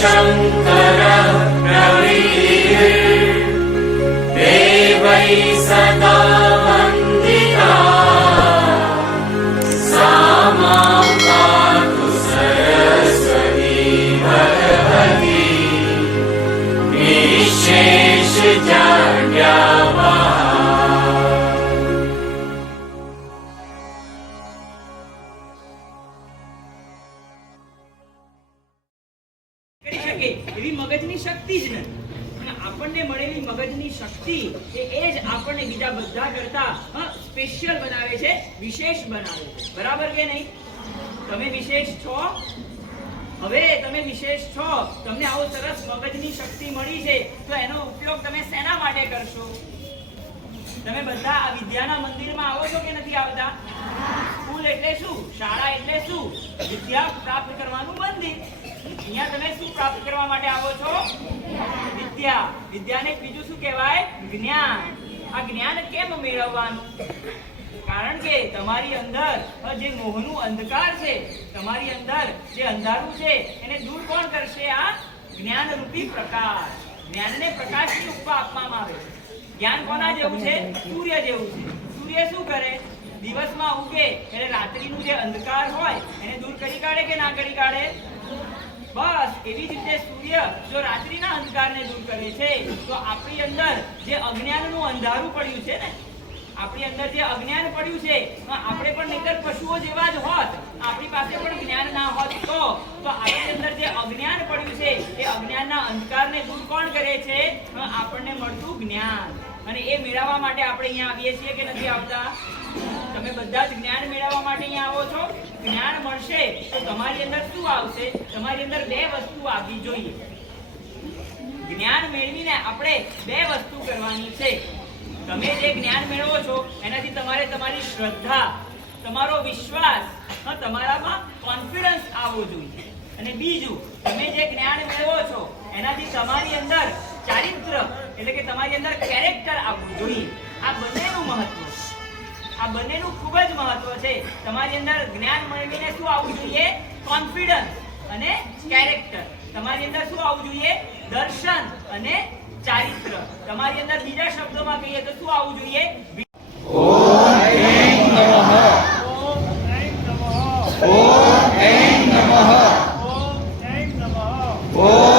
शङ्कर प्रवीर्देवै सदा वन्दिता सा मां पातु सरस्वती भगवती निःशेषजाड्यावहा। એવી મગજની શક્તિ જ નથી. અને આપણને મળેલી મગજની શક્તિ એ જ આપણને બીજા બધા કરતા સ્પેશિયલ બનાવે છે, વિશેષ બનાવે છે. બરાબર કે નહીં? તમે વિશેષ છો. હવે તમે વિશેષ છો, તમને આવો સરસ મગજની શક્તિ મળી છે, તો એનો ઉપયોગ તમે શેના માટે કરશો? તમે બધા આ વિદ્યાના મંદિરમાં આવો છો કે નથી આવતા? સ્કૂલ એટલે શું? શાળા એટલે શું? વિદ્યા પ્રાપ્ત કરવાનું મંદિર. અહીંયા તમે શું પ્રાપ્ત કરવા માટે આવો છો? વિદ્યા. વિદ્યાને બીજું શું કહેવાય? જ્ઞાન. આ જ્ઞાન કેમ મેળવવાનું? કારણ કે તમારી અંદર જે મોહનું અંધકાર છે, તમારી અંદર જે અંધારું છે, એને દૂર કોણ કરશે? આ જ્ઞાન રૂપી પ્રકાશ. જ્ઞાનને પ્રકાશની ઉપમા આપવામાં આવે છે. જ્ઞાન કોના જેવું છે? સૂર્ય જેવું છે. સૂર્ય શું કરે? દિવસમાં ઉગે એટલે રાત્રિનું જે અંધકાર હોય એને દૂર કરી કાઢે કે ના કરી કાઢે? બસ એવી જ રીતે સૂર્ય જો રાત્રિના અંધકારને દૂર કરે છે, તો આપણી અંદર જે અજ્ઞાનનું અંધારું પડ્યું છે ને, આપણી અંદર જે અજ્ઞાન પડ્યું છે, આપણે પણ નહીંતર પશુઓ જેવા જ હોત, આપણી પાસે પણ જ્ઞાન ના હોત, તો આપણી અંદર જે અજ્ઞાન પડ્યું છે એ અજ્ઞાનના અંધકારને દૂર કોણ કરે છે? આપણને મળતું જ્ઞાન. અને એ મેળવવા માટે આપણે અહીંયા આવીએ છીએ કે નથી આવતા? તમે બધા જ જ્ઞાન મેળવવા માટે અહીંયા આવો છો. જ્ઞાન મળશે તો તમારી અંદર શું આવશે? તમારી અંદર બે વસ્તુ આવવી જોઈએ. જ્ઞાન મેળવીને આપણે બે વસ્તુ કરવાની છે. તમે જે જ્ઞાન મેળવો છો એનાથી તમારે તમારી શ્રદ્ધા, તમારો વિશ્વાસ, તમારામાં કોન્ફિડન્સ આવવો જોઈએ. અને બીજું, તમે જે જ્ઞાન મેળવો છો એનાથી તમારી અંદર ચારિત્ર એટલે કે તમારી અંદર કેરેક્ટર આવવું જોઈએ. આ બંનેનું મહત્વ છે. આ બંનેનું ખૂબ જ મહત્વ છે. તમારી અંદર જ્ઞાન મેળવીને શું આવવું જોઈએ? કોન્ફિડન્સ અને કેરેક્ટર. તમારી અંદર શું આવવું જોઈએ? દર્શન અને ચારિત્ર. તમારી અંદર બીજા શબ્દોમાં કહીએ તો શું આવવું જોઈએ? ઓમ ऐं नमः ओम ऐं नमः ओम ऐं नमः ओम ऐं नमः ओम